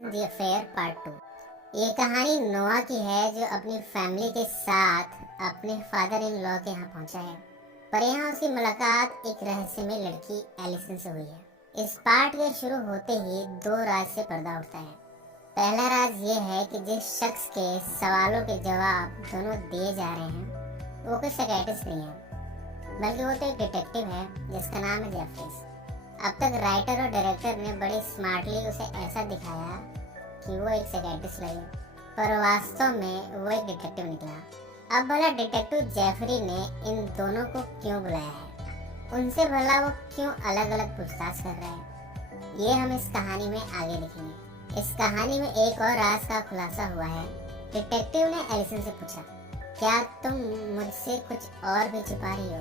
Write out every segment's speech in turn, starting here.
The affair part 2। ये कहानी नोआ की है जो अपनी फैमिली के साथ अपने फादर इन लॉ के यहाँ पहुंचा है, पर यहाँ उसकी मुलाकात एक रहस्यमय लड़की एलिसन से हुई है। इस पार्ट के शुरू होते ही दो राज से पर्दा उठता है। पहला राज ये है कि जिस शख्स के सवालों के जवाब दोनों दिए जा रहे हैं वो कोई साइकियाट्रिस्ट नहीं है, बल्कि वो तो एक डिटेक्टिव है जिसका नाम है जेफरीज। अब तक राइटर और डायरेक्टर ने बड़ी स्मार्टली उसे ऐसा दिखाया कि वो एक साइकियाट्रिस्ट लगे, पर वास्तव में वो एक डिटेक्टिव निकला। अब भला डिटेक्टिव जेफरी ने इन दोनों को क्यों बुलाया है, उनसे भला वो क्यों अलग अलग पूछताछ कर रहे हैं, ये हम इस कहानी में आगे देखेंगे। इस कहानी में एक और राज का खुलासा हुआ है। डिटेक्टिव ने एलिसन से पूछा, क्या तुम मुझसे कुछ और भी छुपा रही हो?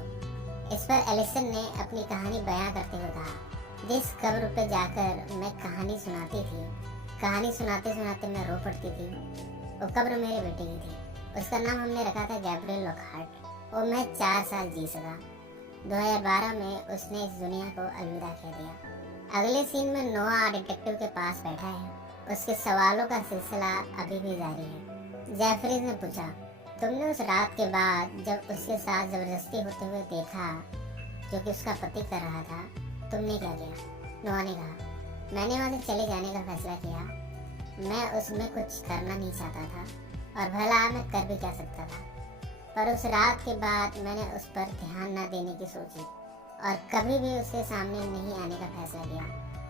इस पर एलिसन ने अपनी कहानी बयां करते हुए कहा, जिस कब्र पे जाकर मैं कहानी सुनाती थी, कहानी सुनाते सुनाते मैं रो पड़ती थी, वो कब्र मेरे बेटे की थी। उसका नाम हमने रखा था गैब्रियल लॉकहार्ट और मैं 4 साल जी सका। 2012 में उसने इस दुनिया को अलविदा कह दिया। अगले सीन में नोआ डिटेक्टिव के पास बैठा है। उसके सवालों का सिलसिला अभी भी जारी है। जेफरीज ने पूछा, तुमने उस रात के बाद जब उसके साथ जबरदस्ती होते हुए देखा जो कि उसका पति कर रहा था, तुमने क्या किया? नोआ ने कहा, मैंने वहाँ से चले जाने का फैसला किया। मैं उसमें कुछ करना नहीं चाहता था और भला मैं कर भी क्या सकता था, पर उस रात के बाद मैंने उस पर ध्यान न देने की सोची और कभी भी उसके सामने नहीं आने का फैसला किया।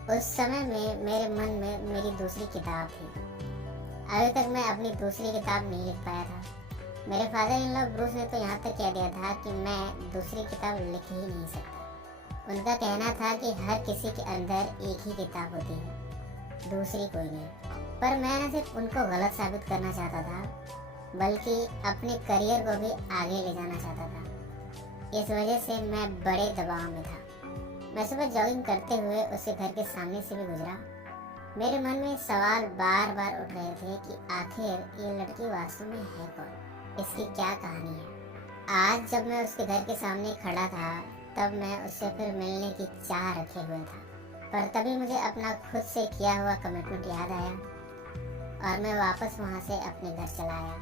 उस समय में मेरे मन में मेरी दूसरी किताब थी। अभी तक मैं अपनी दूसरी किताब नहीं लिख पाया था। मेरे फादर इन लॉ ब्रूस ने तो यहाँ तक कह दिया था कि मैं दूसरी किताब लिख ही नहीं सकता। उनका कहना था कि हर किसी के अंदर एक ही किताब होती है, दूसरी कोई नहीं। पर मैं न सिर्फ उनको गलत साबित करना चाहता था, बल्कि अपने करियर को भी आगे ले जाना चाहता था। इस वजह से मैं बड़े दबाव में था। मैं सुबह जॉगिंग करते हुए उसके घर के सामने से भी गुजरा। मेरे मन में सवाल बार बार उठ रहे थे कि आखिर ये लड़की वास्तव में है कौन, इसकी क्या कहानी है। आज जब मैं उसके घर के सामने खड़ा था, तब मैं उससे फिर मिलने की चाह रखे हुए था, पर तभी मुझे अपना खुद से किया हुआ कमिटमेंट याद आया और मैं वापस वहाँ से अपने घर चला आया।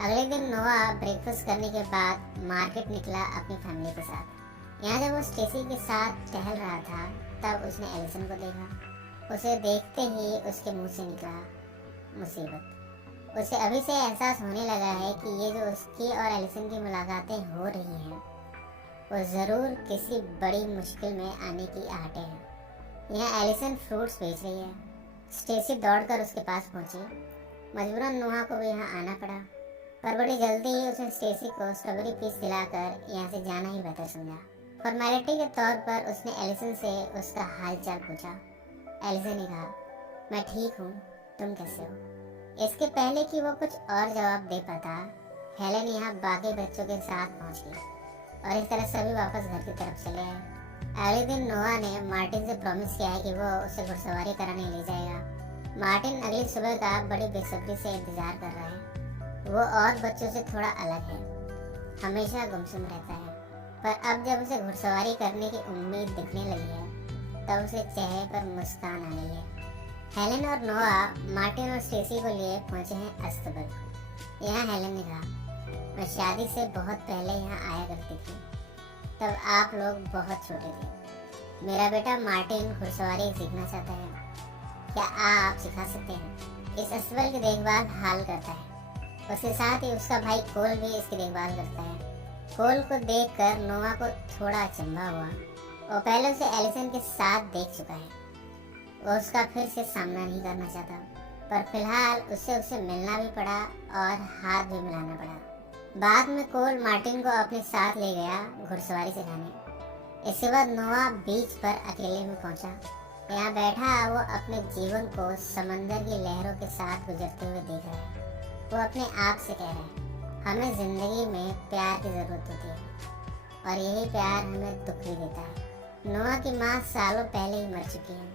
अगले दिन नोआ ब्रेकफास्ट करने के बाद मार्केट निकला अपनी फैमिली के साथ। यहाँ जब वो स्टेसी के साथ टहल रहा था, तब उसने एलिसन को देखा। उसे देखते ही उसके मुंह से निकला, मुसीबत। उसे अभी से एहसास होने लगा है कि ये जो उसकी और एलिसन की मुलाकातें हो रही हैं, वो ज़रूर किसी बड़ी मुश्किल में आने की आहटें हैं। यहाँ एलिसन फ्रूट्स बेच रही है। स्टेसी दौड़कर उसके पास पहुंची। मजबूरन नोआ को भी यहाँ आना पड़ा, पर बड़ी जल्दी ही उसने स्टेसी को स्ट्रॉबेरी पीस दिलाकर यहाँ से जाना ही बेहतर समझा। फॉर्मेलिटी के तौर पर उसने एलिसन से उसका हाल चाल पूछा। एलिसन ने कहा, मैं ठीक हूँ, तुम कैसे हो? इसके पहले कि वो कुछ और जवाब दे पाता, हेलन यहाँ बाकी बच्चों के साथ पहुँच गई और इस तरह सभी वापस घर की तरफ चले आए। अगले दिन नोआ ने मार्टिन से प्रॉमिस किया है कि वो उसे घुड़सवारी कराने ले जाएगा। मार्टिन अगली सुबह का बड़ी बेसब्री से इंतजार कर रहा है। वो और बच्चों से थोड़ा अलग है, हमेशा गुमसुम रहता है, पर अब जब उसे घुड़सवारी करने की उम्मीद दिखने लगी है, तब उसे चेहरे पर मुस्कान आ गई है। हेलन और नोआ मार्टिन और स्टेसी को लिए पहुंचे हैं अस्तबल। यहाँ हेलन ने कहा, मैं शादी से बहुत पहले यहाँ आया करती थी, तब आप लोग बहुत छोटे थे। मेरा बेटा मार्टिन घुड़सवारी सीखना चाहता है, क्या आप सिखा सकते हैं? इस अस्तबल की देखभाल हाल करता है। उसके साथ ही उसका भाई कोल भी इसकी देखभाल करता है। कोल को देखकर नोआ को थोड़ा अचंभा हुआ। वो पहले उसे एलिसन के साथ देख चुका है। वो उसका फिर से सामना नहीं करना चाहता, पर फिलहाल उससे मिलना भी पड़ा और हाथ भी मिलाना पड़ा। बाद में कोल मार्टिन को अपने साथ ले गया घुड़सवारी सिखाने। इसके बाद नोआ बीच पर अकेले में पहुंचा। यहाँ बैठा वो अपने जीवन को समंदर की लहरों के साथ गुजरते हुए देख रहा है। वो अपने आप से कह रहा है, हमें जिंदगी में प्यार की जरूरत होती है और यही प्यार हमें दुख भी देता है। नोआ की माँ सालों पहले ही मर चुकी है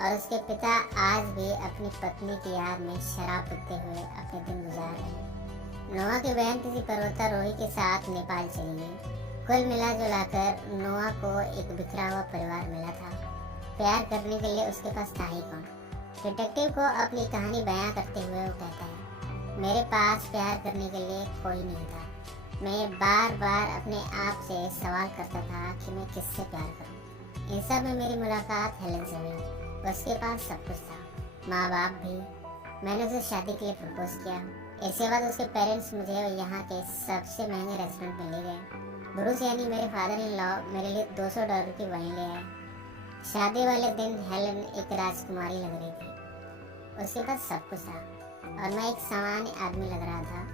और उसके पिता आज भी अपनी पत्नी की याद में शराब पीते हुए अपने दिन गुजार रहे हैं। नोआ की बहन किसी पर्वतारोही के साथ नेपाल चली गई। कुल मिला जुला कर नोआ को एक बिखरा हुआ परिवार मिला था। प्यार करने के लिए उसके पास था ही कौन। डिटेक्टिव को अपनी कहानी बयां करते हुए वो कहता है, मेरे पास प्यार करने के लिए कोई नहीं था। मैं बार बार अपने आप से सवाल करता था कि मैं किससे प्यार करूं। इन सब में मेरी मुलाकात हेलन से हुई। उसके पास सब कुछ था, माँ बाप भी। मैंने उसे शादी के लिए प्रपोज किया। इसके बाद उसके पेरेंट्स मुझे यहाँ के सबसे महंगे रेस्टोरेंट में ले गए। ब्रूस यानी मेरे फादर इन लॉ मेरे लिए $200 की वाइन ले आए। शादी वाले दिन हेलन एक राजकुमारी लग रही थी। उसके पास सब कुछ था और मैं एक सामान्य आदमी लग रहा था।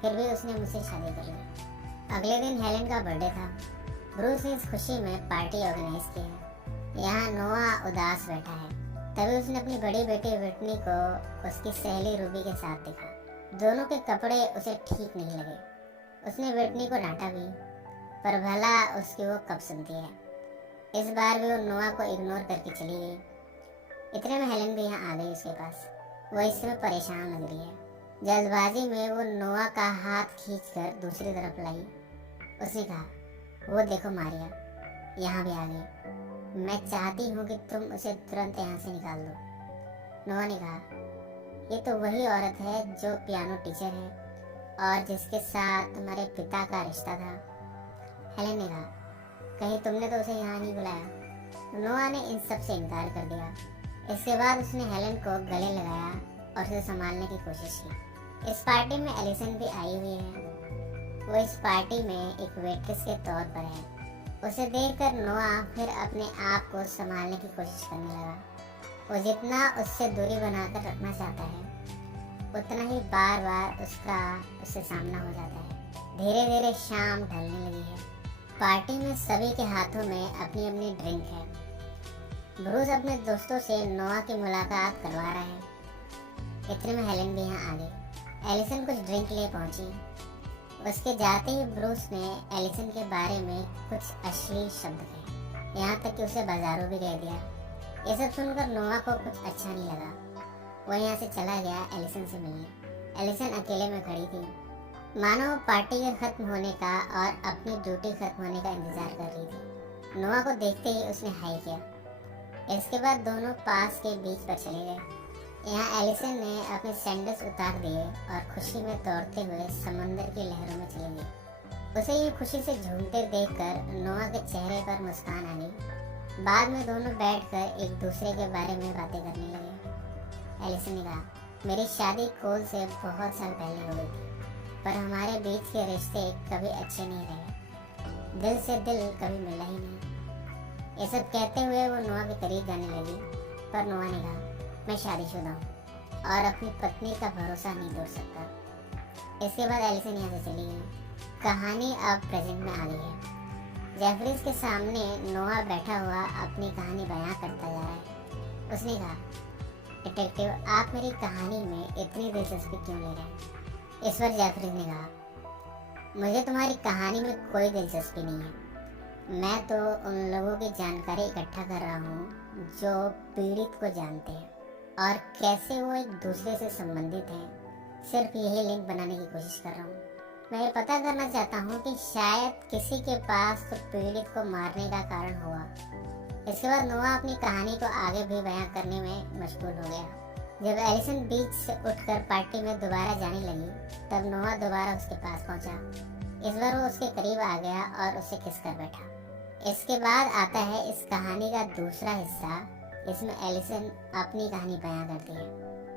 फिर भी उसने मुझसे शादी कर ली। अगले दिन हेलन का बर्थडे था। ब्रूस ने इस खुशी में पार्टी ऑर्गेनाइज की है। यहाँ नोआ उदास बैठा है। तभी उसने अपनी बड़ी बेटी विटनी को उसकी सहेली रूबी के साथ देखा। दोनों के कपड़े उसे ठीक नहीं लगे। उसने विटनी को डांटा भी, पर भला उसकी वो कब सुनती है। इस बार भी वो नोआ को इग्नोर करके चली गई। इतने में हेलन भी यहाँ आ गई उसके पास। वो इस समय परेशान लग रही है। जल्दबाजी में वो नोआ का हाथ खींचकर दूसरी तरफ लाई। उसने कहा, वो देखो मारिया यहाँ भी आ गई। मैं चाहती हूँ कि तुम उसे तुरंत यहाँ से निकाल दो। नोआ ने कहा, ये तो वही औरत है जो पियानो टीचर है और जिसके साथ तुम्हारे पिता का रिश्ता था। हेलन ने कहा, कहीं तुमने तो उसे यहाँ नहीं बुलाया। नोआ ने इन सब से इनकार कर दिया। इसके बाद उसने हेलन को गले लगाया और उसे संभालने की कोशिश की। इस पार्टी में एलिसन भी आई हुई है। वो इस पार्टी में एक वेट्रेस के तौर पर है। उसे देखकर नोआ फिर अपने आप को संभालने की कोशिश करने लगा। वो जितना उससे दूरी बनाकर रखना चाहता है, उतना ही बार बार उससे सामना हो जाता है। धीरे धीरे शाम ढलने लगी है। पार्टी में सभी के हाथों में अपनी अपनी ड्रिंक है। ब्रूस अपने दोस्तों से नोआ की मुलाकात करवा रहा है। इतने में हेलन भी यहाँ आ गई। एलिसन कुछ ड्रिंक लिए पहुंची। उसके जाते ही ब्रूस ने एलिसन के बारे में कुछ अश्लील शब्द कहे, यहाँ तक कि उसे बाजारों भी कह दिया। ये सब सुनकर नोआ को कुछ अच्छा नहीं लगा। वो यहाँ से चला गया एलिसन से मिलने। एलिसन अकेले में खड़ी थी, मानो पार्टी के खत्म होने का और अपनी ड्यूटी खत्म होने का इंतजार कर रही थी। नोआ को देखते ही उसने हाई किया। इसके बाद दोनों पास के बीच पर चले गए। यहाँ एलिसन ने अपने सैंडल्स उतार दिए और खुशी में दौड़ते हुए समंदर की लहरों में चली गई। उसे ये खुशी से झूमते देखकर नोआ के चेहरे पर मुस्कान आ गई। बाद में दोनों बैठकर एक दूसरे के बारे में बातें करने लगे। एलिसन ने कहा, मेरी शादी कोल से बहुत साल पहले हो गई थी, पर हमारे बीच के रिश्ते कभी अच्छे नहीं रहे। दिल से दिल कभी मिला ही नहीं। ये सब कहते हुए वो नोआ के करीब जाने लगी, पर नोआ ने कहा, मैं शादीशुदा हूँ और अपनी पत्नी का भरोसा नहीं तोड़ सकता। इसके बाद एलिसन यहाँ से चली गई। कहानी अब प्रेजेंट में आ गई है। जेफरीज के सामने नोआ बैठा हुआ अपनी कहानी बयां करता जा रहा है। उसने कहा, डिटेक्टिव, आप मेरी कहानी में इतनी दिलचस्पी क्यों ले रहे हैं? इस पर जेफरीज ने कहा, मुझे तुम्हारी कहानी में कोई दिलचस्पी नहीं है। मैं तो उन लोगों की जानकारी इकट्ठा कर रहा हूँ जो पीड़ित को जानते हैं और कैसे वो एक दूसरे से संबंधित हैं। सिर्फ यही लिंक बनाने की कोशिश कर रहा हूँ। मैं ये पता करना चाहता हूँ कि शायद किसी के पास तो पीड़ित को मारने का कारण हुआ। इसके बाद नोआ अपनी कहानी को आगे भी बयां करने में मशगूल हो गया। जब एलिसन बीच से उठकर पार्टी में दोबारा जाने लगी, तब नोआ दोबारा उसके पास पहुंचा। इस बार वो उसके करीब आ गया और उसे किस कर बैठा। इसके बाद आता है इस कहानी का दूसरा हिस्सा, इसमें एलिसन अपनी कहानी बयां करती है।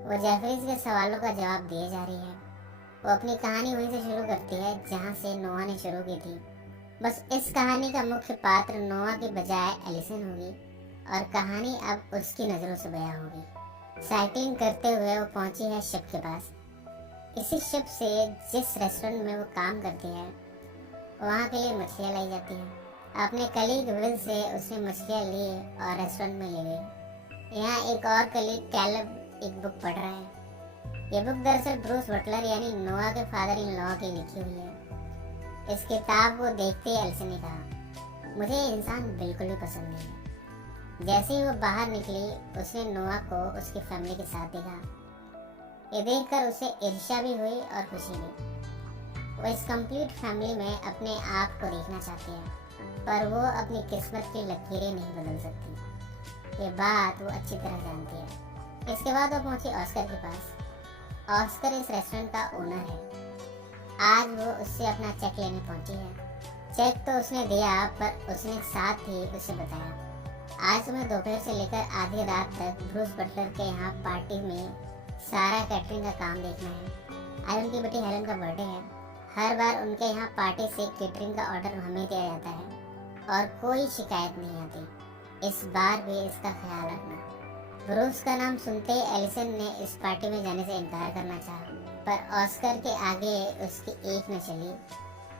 वो जेफरीज के सवालों का जवाब दिए जा रही है। वो अपनी कहानी वहीं से शुरू करती है जहां से नोआ ने शुरू की थी। बस इस कहानी का मुख्य पात्र नोआ की बजाय एलिसन होगी और कहानी अब उसकी नज़रों से बयां होगी। साइकिलिंग करते हुए वो पहुंची है शिप के पास। इसी शिप से जिस रेस्टोरेंट में वो काम करती है, वहाँ के लिए मछलियाँ लाई जाती हैं। अपने कलीग विल से उसने मछलियाँ ली और रेस्टोरेंट में ले गई। यहाँ एक और कलीग कैलब एक बुक पढ़ रहा है। ये बुक दरअसल ब्रूस बटलर यानी नोआ के फादर इन लॉ की लिखी हुई है। इस किताब को देखते ही एलिसन ने कहा, मुझे ये इंसान बिल्कुल भी पसंद नहीं है। जैसे ही वो बाहर निकली, उसने नोआ को उसकी फैमिली के साथ देखा। ये देखकर उसे ईर्ष्या भी हुई और खुशी भी। वो इस कंप्लीट फैमिली में अपने आप को देखना चाहती है, पर वो अपनी किस्मत की लकीरें नहीं बदल सकती। ये बात वो अच्छी तरह जानती है। इसके बाद वो पहुंची ऑस्कर के पास। ऑस्कर इस रेस्टोरेंट का ओनर है। आज वो उससे अपना चेक लेने पहुंची है। चेक तो उसने दिया, पर उसने साथ ही उसे बताया, आज तुम्हें दोपहर से लेकर आधी रात तक ब्रूस बटलर के यहाँ पार्टी में सारा कैटरिंग का काम देखना है। आज उनकी बेटी हेलन का बर्थडे है। हर बार उनके यहाँ पार्टी से केटरिंग का ऑर्डर हमें दिया जाता है और कोई शिकायत नहीं आती। इस बार भी इसका ख्याल रखना। ब्रूस का नाम सुनते ही एलिसन ने इस पार्टी में जाने से इनकार करना चाहा, पर ऑस्कर के आगे उसकी एक न चली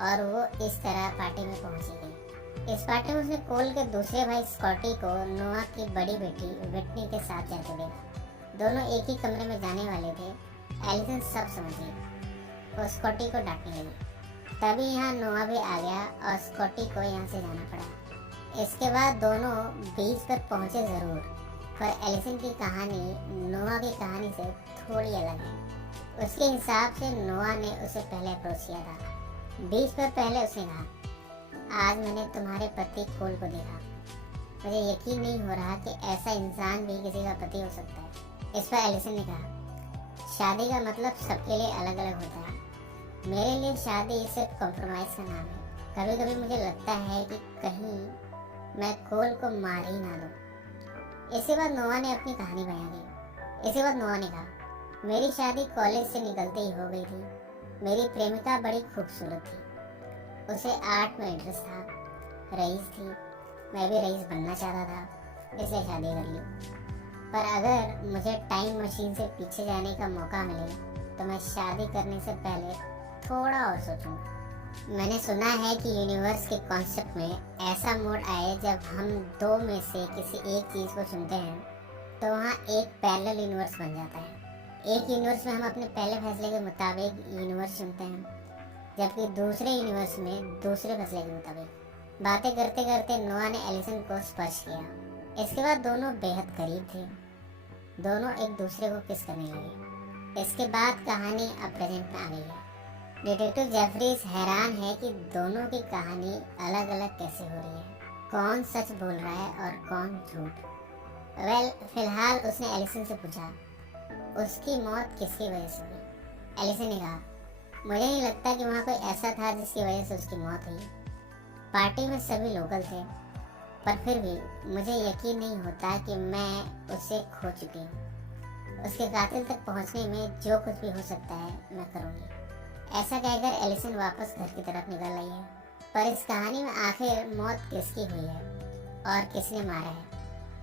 और वो इस तरह पार्टी में पहुंची गई। इस पार्टी में उसने कोल के दूसरे भाई स्कॉटी को नोआ की बड़ी बेटी विटनी के साथ जाते देखा। दोनों एक ही कमरे में जाने वाले थे। एलिसन सब समझ गई। वो स्कॉटी को डांटने लगी। तभी यहाँ नोआ भी आ गया और स्कॉटी को यहाँ से जाना पड़ा। इसके बाद दोनों बीच पर पहुंचे जरूर, पर एलिसन की कहानी नोआ की कहानी से थोड़ी अलग है। उसके हिसाब से नोआ ने उसे पहले अप्रोच किया था। बीच पर पहले उसने कहा, आज मैंने तुम्हारे पति कोल को देखा। मुझे यकीन नहीं हो रहा कि ऐसा इंसान भी किसी का पति हो सकता है। इस पर एलिसन ने कहा, शादी का मतलब सबके लिए अलग अलग होता है। मेरे लिए शादी सिर्फ कॉम्प्रोमाइज का नाम है। कभी कभी मुझे लगता है कि कहीं मैं कोल को मार ही ना दूं। इसके बाद नोआ ने अपनी कहानी बयां की। इसके बाद नोआ ने कहा, मेरी शादी कॉलेज से निकलते ही हो गई थी। मेरी प्रेमिका बड़ी खूबसूरत थी। उसे आर्ट में इंटरेस्ट था। रईस थी। मैं भी रईस बनना चाहता था, इसलिए शादी कर ली। पर अगर मुझे टाइम मशीन से पीछे जाने का मौका मिले तो मैं शादी करने से पहले थोड़ा और सोचूंगा। मैंने सुना है कि यूनिवर्स के कॉन्सेप्ट में ऐसा मोड आए जब हम दो में से किसी एक चीज़ को चुनते हैं तो वहाँ एक पैरेलल यूनिवर्स बन जाता है। एक यूनिवर्स में हम अपने पहले फैसले के मुताबिक यूनिवर्स चुनते हैं, जबकि दूसरे यूनिवर्स में दूसरे फैसले के मुताबिक। बातें करते करते नोआ ने एलिसन को स्पर्श किया। इसके बाद दोनों बेहद करीब थे। दोनों एक दूसरे को किस करने लगे। इसके बाद कहानी अब प्रेजेंट में आ गई है। डिटेक्टिव जेफरीज हैरान है कि दोनों की कहानी अलग अलग कैसे हो रही है। कौन सच बोल रहा है और कौन झूठ। फिलहाल उसने एलिसन से पूछा, उसकी मौत किसकी वजह से हुई। एलिसन ने कहा, मुझे नहीं लगता कि वहाँ कोई ऐसा था जिसकी वजह से उसकी मौत हुई। पार्टी में सभी लोकल थे, पर फिर भी मुझे यकीन नहीं होता कि मैं उसे खो चुकी हूँ। उसके कातिल तक पहुँचने में जो कुछ भी हो सकता है मैं करूँगी। ऐसा कहकर एलिसन वापस घर की तरफ निकल रही है। पर इस कहानी में आखिर मौत किसकी हुई है और किसने मारा है,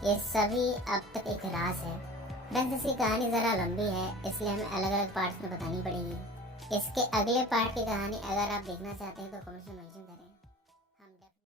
ये सभी अब तक एक राज है। फ्रेंड्स, इसकी कहानी ज़रा लंबी है, इसलिए हमें अलग अलग पार्ट्स में बतानी पड़ेगी। इसके अगले पार्ट की कहानी अगर आप देखना चाहते हैं तो कमेंट्स में मेंशन करें।